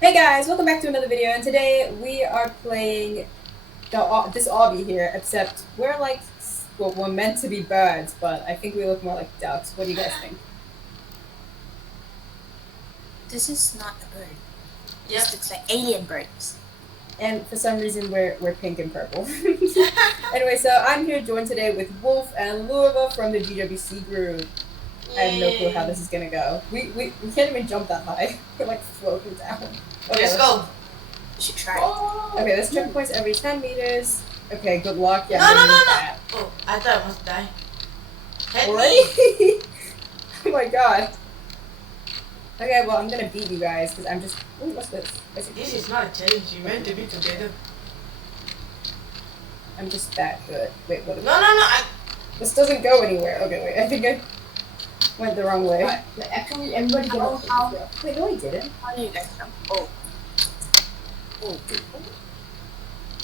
Hey guys, welcome back to another video, and today we are playing this obby here, except we're like, well, we're meant to be birds, but I think we look more like ducks. What do you guys think? This is not a bird. Yep. This looks like alien birds. And for some reason we're pink and purple. Anyway, so I'm here joined today with Wolf and Louisville from the G.W.C group. I have no clue how this is gonna go. We can't even jump that high. We're like floating down. Okay, Let's go. You should try. Okay, there's checkpoints every 10 meters. Okay, good luck. Yeah, No. that. Oh, I thought I must die. Help me. Already? Oh my god. Okay, well, I'm gonna beat you guys because I'm just. Ooh, what's this? This is not a challenge. You meant to be together. I'm just that good. Wait, what? No. This doesn't go anywhere. Okay, wait. I think I went the wrong way. But actually, everybody get off. Wait, no, I didn't. How do you guys jump? Oh.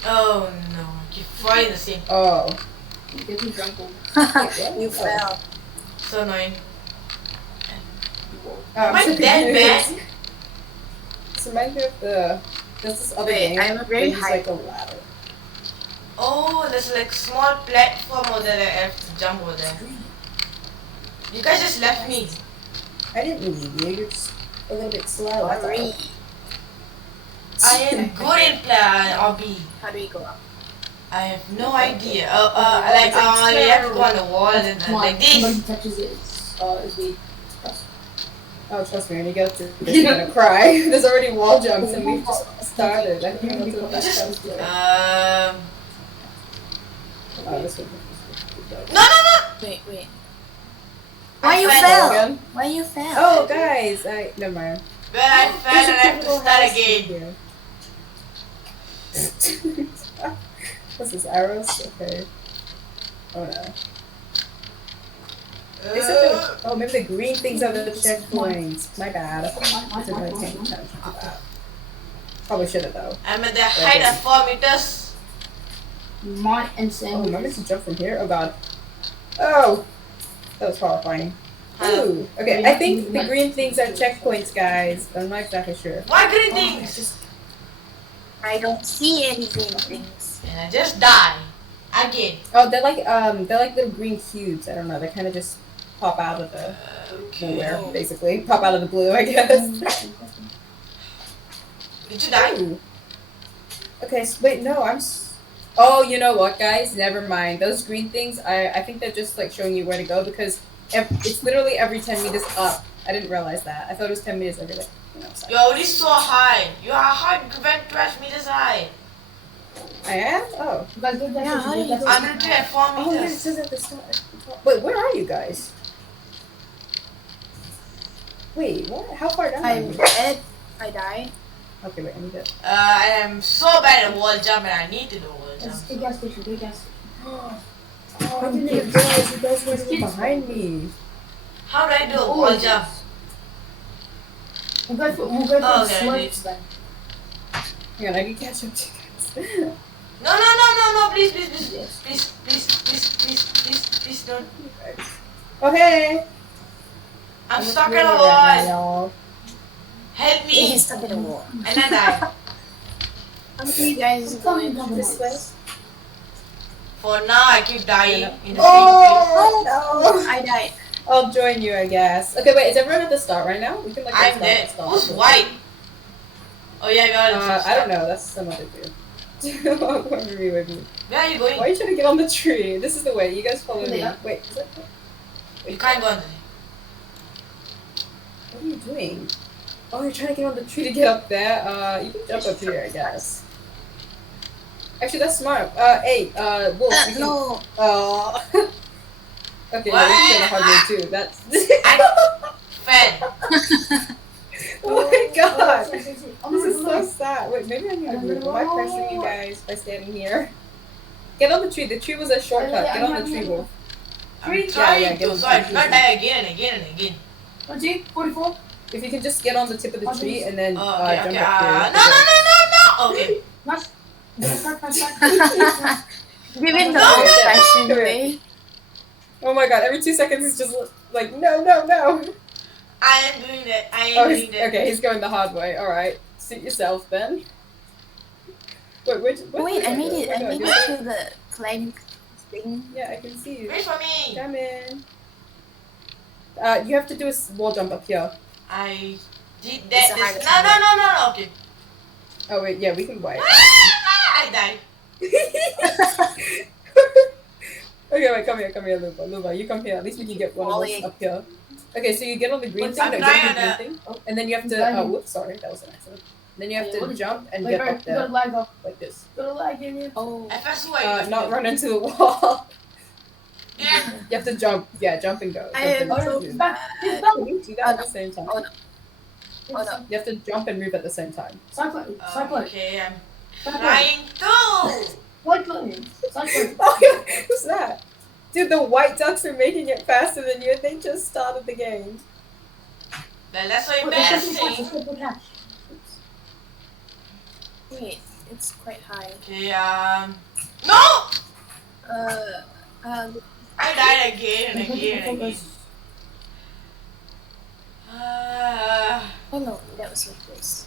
Oh no. I keep flying the same. Oh. Get me drunk. You fell. So annoying. I'm Am I so that confused. bad? This reminds me of the. There's this other Wait, game. I'm a very where you use, high- like a ladder. Oh, there's like small platform over there. I have to jump over there. You guys just left me. I didn't leave you. You're just a little bit slow. that's all. Hurry. I am good in Obby. How do we go up? I have no idea. You have to go on the wall and Come on, like somebody this. touches it. It's weak. Oh, trust me, when you get to this, you're gonna cry. There's already wall jumps and we've just started. I don't know what that sounds like. Oh, this one. No. Wait. Why you fell. fell? Again? Why you fell? Oh, guys, never mind. Well, I fell There's a and I have to typical start house again. here. What's this, arrows? Okay. Oh no. They said oh, maybe the green things are the checkpoints. My bad. I didn't really pay attention to that. Probably should have though. I'm at the height of 4 meters. Mont and Oh, Sam. remember to jump from here? Oh god. Oh! That was horrifying. Ooh. Okay, I think the green things are checkpoints, guys. But I'm not exactly sure. Why green things? I don't see any green things. And I just die. Again. Oh, they're like little green cubes. I don't know. They kind of just pop out of the nowhere, basically. Pop out of the blue, I guess. Did you die? Ooh. Okay, so wait, no, oh, you know what, guys? Never mind. Those green things, I think they're just like showing you where to go because it's literally every 10 meters up. I didn't realize that. I thought it was 10 meters every second. You're already so high. You are high, went 12 meters high. I am? Oh. You guys get that. Yeah, how do you- I'm literally at 4 Oh, yeah, it meters. says at the start. Wait, where are you guys? Wait, what? How far down are I'm you? dead. I died. Okay, wait, I need to. I am so bad at wall jump and I need to do wall It's jump. a gas station. Big gas. Oh, I didn't even realize you guys were behind me. How do I do a wall jump? We'll go for Oh, okay, slopes then. Hang on, I need to catch up to you guys. No, please, don't. Oh, hey! I'm stuck in moving a right wall. now, y'all. Help He's me. stuck in a wall. And I die. How many you guys going This way? For now, I keep dying in the same Oh, no! I died. I'll join you, I guess. Okay, wait, is everyone at the start right now? We can like place. I'm start dead. and stop. Who's white? Oh yeah, we are. I don't know. That's some other dude. Whoever you would be. Where are you going? Why are you trying to get on the tree? This is the way. You guys follow me. Yeah. Wait, is that? You can't go on there. What are you doing? Oh, you're trying to get on the tree to get up there. You can jump up here, I guess. Actually, that's smart. Hey, Wolf. You can, No. oh. Okay, What? yeah, you can get 100 too. That's. Fed. Oh my god. Oh, This is so sad. Wait, maybe I need to move. Am I pressuring you guys by standing here? Get on the tree. The tree was a shortcut. Get on the tree, Wolf. I'm Yeah, trying get to, on so I the do not tree. die again and again and again. 44. If you can just get on the tip of the tree and then Okay, jump okay. up here. No. Okay. Nice. Giving the No, old no, fashioned no. way. Oh my god, every 2 seconds it's just like, no. I am doing that. I Oh, am doing that. okay, he's going the hard way. Alright. Suit yourself then. Wait, I made it. I made it it. to the plank thing. Yeah, I can see you. Wait for me. Come in. You have to do a wall jump up here. I did It's that. the hardest No. Okay. Oh wait, yeah, we can wait. I died. Okay, wait, come here, Luba, you come here. At least we can get one of us up here. Okay, so you get on the green thing, I'm no, trying get on the green to- thing, and then you have to. Oh, whoops, sorry, that was an accident. Then you have Yeah, what to is- jump and Wait, get bro, up you gotta there lag off. like this. Gotta lag in here. Oh. FS, who are you? Not run into the wall. Yeah. You have to jump. Yeah, jump and go. I Jump am and Oh, no, move. he's back. He's back. Can you do that at the same time? Oh, no. Oh, no. You have to jump and move at the same time. Cyclone. Cyclone. Okay, I'm Cyclone. trying to. Cyclone. Cyclone. Oh yeah, what's that? Dude, the white ducks are making it faster than you, and they just started the game. Well, that's so Wait, let's go for the catch. embarrassing. Let's go for the catch. Wait, it's quite high. Okay, no! I died again and again and again. Oh no, that was so close.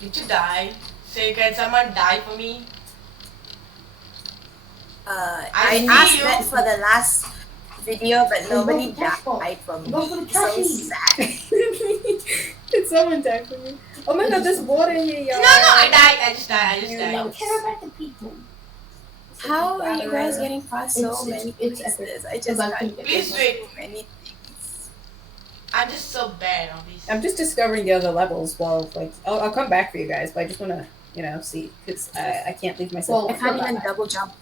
Did you die? Say, can someone die for me? I I see asked you. that for the last video, but nobody go for the catch ball. died from me. Go for the So catchy. sad. Did someone die for me? Oh my god, there's water here, y'all. No, I died. I just died. You died. Don't care about the people. How are you guys getting past so It's- many it's places? epic. I just Because I got couldn't get Please this wait. so many things. I'm just so bad on these. I'm just discovering the other levels while, like, I'll come back for you guys, but I just want to, you know, see, because I can't leave myself. Well, I can't even double jump.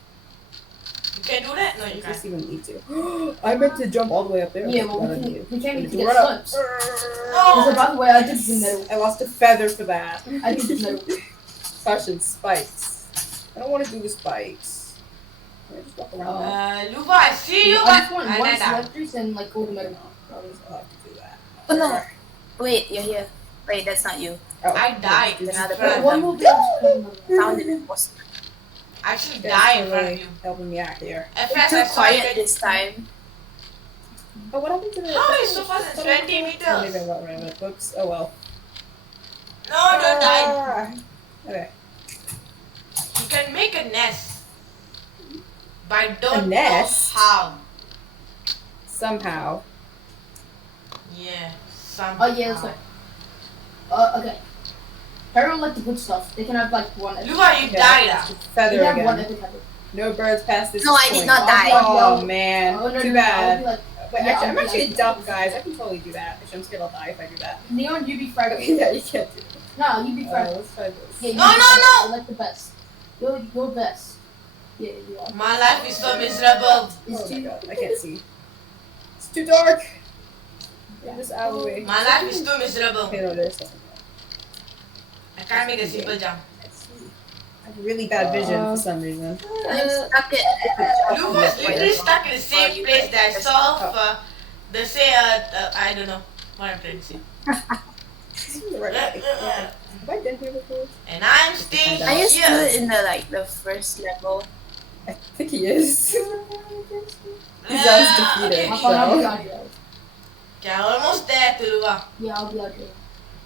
You can do that? No, you I can't. just even need to. I meant to jump all the way up there. Yeah, well, What we did I do? can't even To get run up. slips. Also, by the way, I did the middle. I lost a feather for that. I did the middle. Fashion spikes. I don't want to do the spikes. Can I just walk around? Luba, I see you, I but just want I one died. select trees and like go the middle. I'll have to do that. Oh no! Wait, you're here. Wait, that's not you. Oh, I died. Did you- Another But one. one will be able to cut another. Found an imposter. I actually Guys died in are front of really you. helping me out here. At You're first, too I saw quiet you. this time. Oh, what happened to the... How is so fast? It's 20 Oh, maybe I meters. got rid of it. Whoops. Oh well. No, don't die. Ah. Okay. You can make a nest. But I don't nest? know how. Somehow. Yeah, somehow. Oh yeah, that's right. Okay. Everyone like the good stuff. They can have like one. Epic. Luba, you Okay. died. Ah. They Feather can have one again. epic epic. No birds past this No, I point. did not die. Oh man. Oh, no, Too no, no, I'll bad. be like, Wait, yeah, actually, I'll I'm be actually like- a dumb, guys. I can totally do that. Actually, I'm scared I'll die if I do that. Neon, you be fragile. Yeah, you can't do it. No, you be fragile. Let's try this. Yeah, you No, be no, fragile. no! You're like the best. You're best. Yeah, you are. My life is so miserable. It's Oh my too. god, I can't see. It's too dark. Get this out of the way. My life is too miserable. Okay, no, there's something. I can't make a simple jump. I have really bad vision for some reason. I'm stuck at Luba's literally stuck in the same place that I saw for the say, I don't know what I'm trying to say. This is the right way. Yeah. Have I been here before? And I'm staying Are you still here. in the first level? I think he is. He's Uh, always defeated. okay. I'll be So. out here. Okay, I'm almost there, Luba. Yeah, I'll be out here.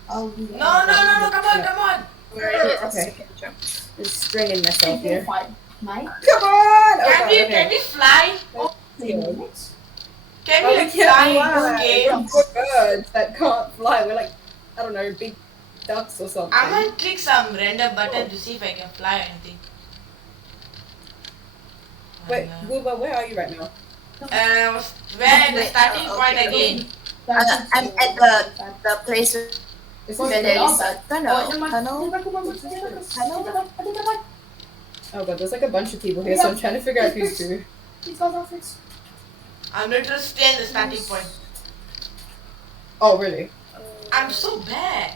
I'll be there. No, come on. Where is it? Okay. Second jump. Just stringing myself Hey, here. fine. Mate. Come on! Oh, Can God, we okay. fly? Minutes. Can Oh, we we fly can't in fly. this game? We're birds that can't fly. We're like, I don't know, big ducks or something. I'm gonna click some random button to see if I can fly or anything. Wait, Luba, where are you right now? We're at the starting point Okay. again. I'm at the place Is where this there real? is a tunnel. Tunnel? Oh god, there's like a bunch of people here, so I'm trying to figure out who's who. I'm literally still at the starting point. Oh, really? I'm so bad.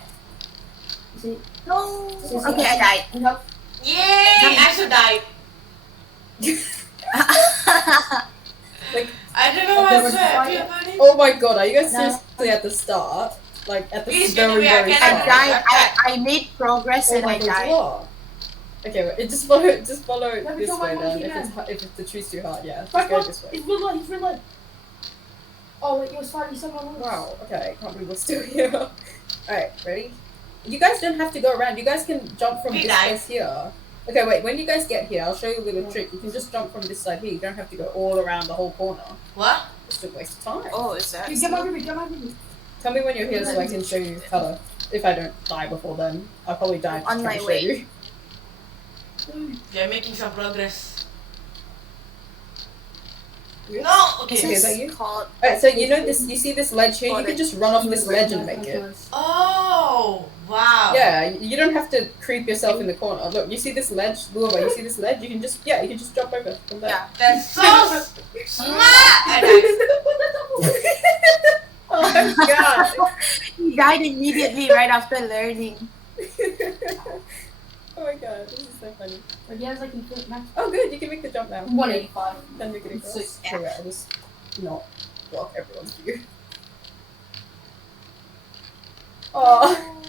No. Okay, I died. Yay! I should die. Like, I don't know There what's was fire. happening. oh my god, are you guys No. seriously at the start? Like, at the Please, very, anyway, I very cannot start? I died. I made progress Oh and my I god, died. what? Okay, wait, just follow Let me this kill my way then. monkey If man. if the tree's too hard, yeah, just Fuck, go fuck. this way. He's real life. Oh wait, you're starting someone else. Wow, okay, can't believe we're still here. Alright, ready? You guys don't have to go around. You guys can jump from We this died. place here. Okay, wait, when you guys get here, I'll show you a little trick. You can just jump from this side here. You don't have to go all around the whole corner. What? Just a waste of time. Oh, is that? Okay, get my ruby. Tell me when you're here so I can show you how to, if I don't die before then. I'll probably die just On trying my to show way. you. You're making some progress. Yeah. No! Okay, Okay. is that you? Called. Alright, so you know this, you see this ledge here? You can just run off this ledge and make it. Oh! Wow. Yeah, you don't have to creep yourself in the corner. Look, you see this ledge? Luba, you see this ledge? You can just, yeah, you can just jump over from there. Yeah. That's so smart! I died. Oh my god! He died immediately right after learning. Oh my god, this is so funny. But he has like infinite max. Oh good, you can make the jump now. 185. Then make it across. Six. So yeah, I'll just not block everyone's view. Oh.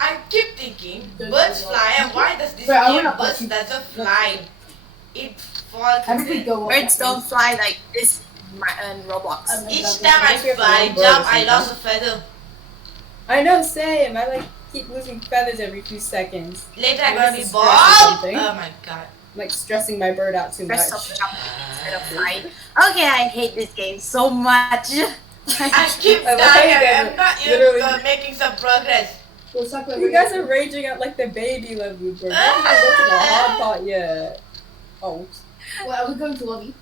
I keep thinking, birds fly, and why does this Wait, I game wanna birds watch you. doesn't fly? It falls. How did we go? Birds don't fly like this in Roblox. Each time I fly, jump, I lost a feather. I know, same. I like keep losing feathers every few seconds. Later I'm Maybe gonna this be is bald. stress or something. Oh my god. I'm like stressing my bird out too much. Rest of jump instead of flying. Okay, I hate this game so much. I keep I like how dying. you guys I'm not literally- even making some progress. You guys are raging at like the baby level, bro. You haven't even got to the hard part yet. Oh. Well, are we going to lobby?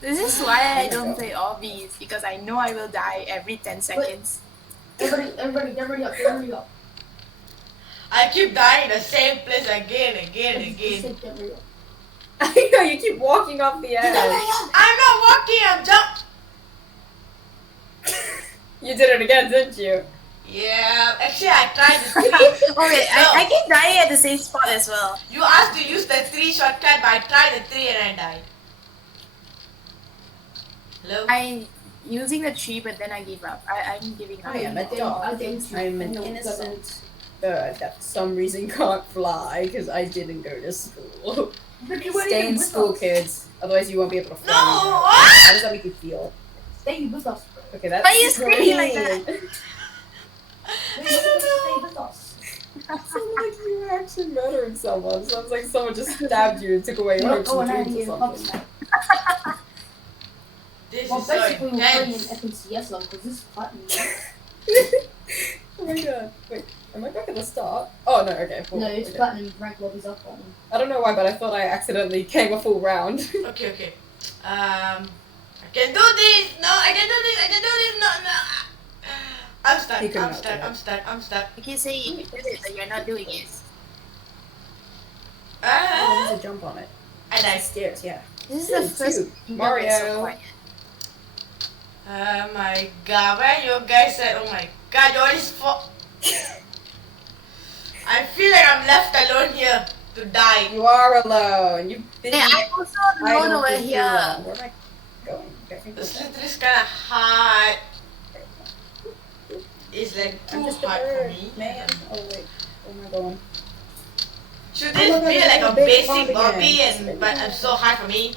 This is why I don't play Obby, because I know I will die every 10 seconds. Everybody, get ready up. Get ready up. I keep dying in the same place again. Get ready up. I know, you keep walking off the edge. I'm not walking, I'm jump. You did it again, didn't you? Yeah, actually I tried the tree. Oh wait, I keep dying at the same spot as well. You asked to use the tree shortcut, but I tried the tree and I died. Hello? I'm using the tree, but then I give up. I'm giving up. I am a dog. I'm an innocent bird that for some reason can't fly because I didn't go to school. Stay in school, kids. Otherwise you won't be able to fly. No! anymore. How does that make you feel? Stay with us. Okay, that's Why are you screaming like that? Stay with us. Sounds like you were actually murdering someone. Sounds like someone just stabbed you and took away your We're hopes going and out dreams here or in pubs something. now. This Well, is so basically, we're playing in intense. FNCS level because this is platinum. Oh my god. Wait, am I back at the start? Oh no, okay. Cool. No, it's Okay. platinum. Rank lobbies are platinum. I don't know why, but I thought I accidentally came a full round. Okay. I can do this! No, I can do this! I can do this! No! I'm stuck, You couldn't I'm have stuck, done it. I'm stuck, I'm stuck. You keep saying you can do it, but you're not doing it. Oh, Ah! there's a jump on it. I died. Stairs, yeah. This is Ooh, the first two. thing Mario. that is so quiet. Oh my god, where you guys at? Oh my god, you always fall. I feel like I'm left alone here to die. You are alone. You've been Hey, I'm also I alone don't over think here. you're alone. Where am I going? Okay, I think This we're little is kinda hard. It's like I'm too just a hard for bird, me. man. Oh wait, where am I going? Should Oh this my God, be it's like like a a big basic pond lobby again. and but it's so hard for me?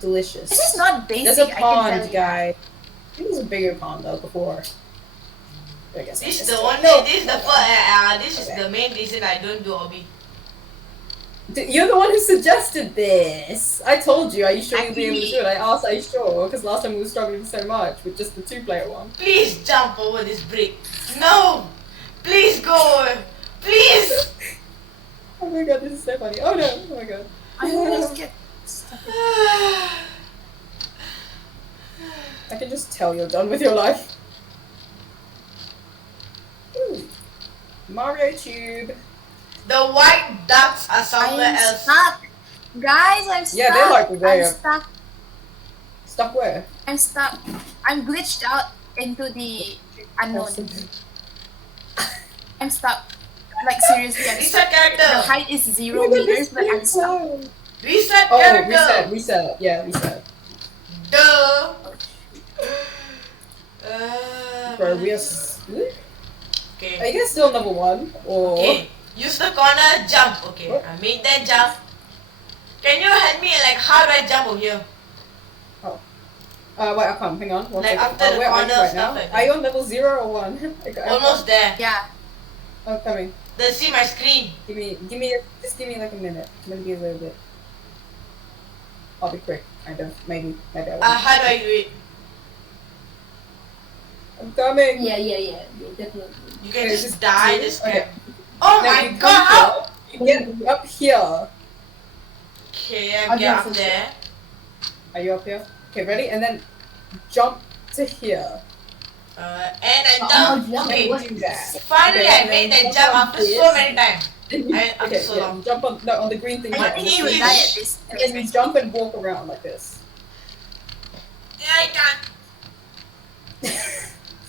Delicious. This is not basic. There's a I can pond, tell you. guy. I think there's a bigger pond though before. I guess I This is missed the it. only. No. This is the this is Okay. the main reason I don't do Obby. You're the one who suggested this. I told you. Are you sure you'll be able to do it? I asked. Are you sure? Because last time we were struggling so much with just the 2-player one. Please jump over this brick. No! Please go! Please! Oh my god, this is so funny. Oh no! Oh my god. I always get stuck. I can just tell you're done with your life. Ooh. Mario Tube. The white ducks are I somewhere am else. stuck. Guys, I'm stuck. Yeah, they're like way I'm up. stuck. Stuck where? I'm stuck. I'm glitched out into the unknown. I'm stuck. Like seriously, I'm stuck. Reset character! The height is 0 meters, but I'm stuck. Reset Oh, character! reset. Yeah, reset. Duh! Bro, we are. Are Okay. you guys still number 1? Or. Okay. Use the corner, jump. Okay, What? I made that jump. Can you help me? Like, how do I jump over here? Wait, I'll come. Hang on. One Like second. after the Where are you corner right stuff now? like Are you on level 0 or 1? Almost there. Yeah. Oh, coming. See my screen. Just give me like a minute. I'm gonna be a little bit. I'll be quick. Kind of. Maybe I won't. How do I do it? I'm coming. Yeah, definitely. You can Okay, just die this okay. game. Oh Now my you come god, how? here. You get up here. Okay, I'll I'm do get it up first. there. Are you up here? Okay, ready? And then jump to here. And I Oh, jump. yeah, Okay, what- Do that. finally Okay, I and made then that jump jump on after so this. many times. After Okay, so yeah, long. jump on the green thing. I there, think on you the will Yes. die screen. at this. And then you jump and walk around like this. I can't.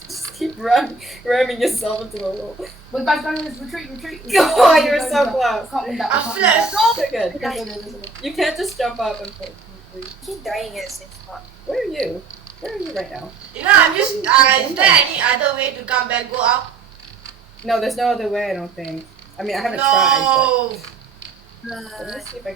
Just keep ramming yourself into the wall. Wait, guys, retreat. Oh, you're so close. Can't win that. I Can't feel win like that. so. So good. Go. You can't just jump up, unfortunately. I keep dying at the same spot. Where are you? Where are you right now? You know, I'm just. Is there any other way to come back? Go up? No, there's no other way, I don't think. I mean, I haven't tried, No. but let me see if I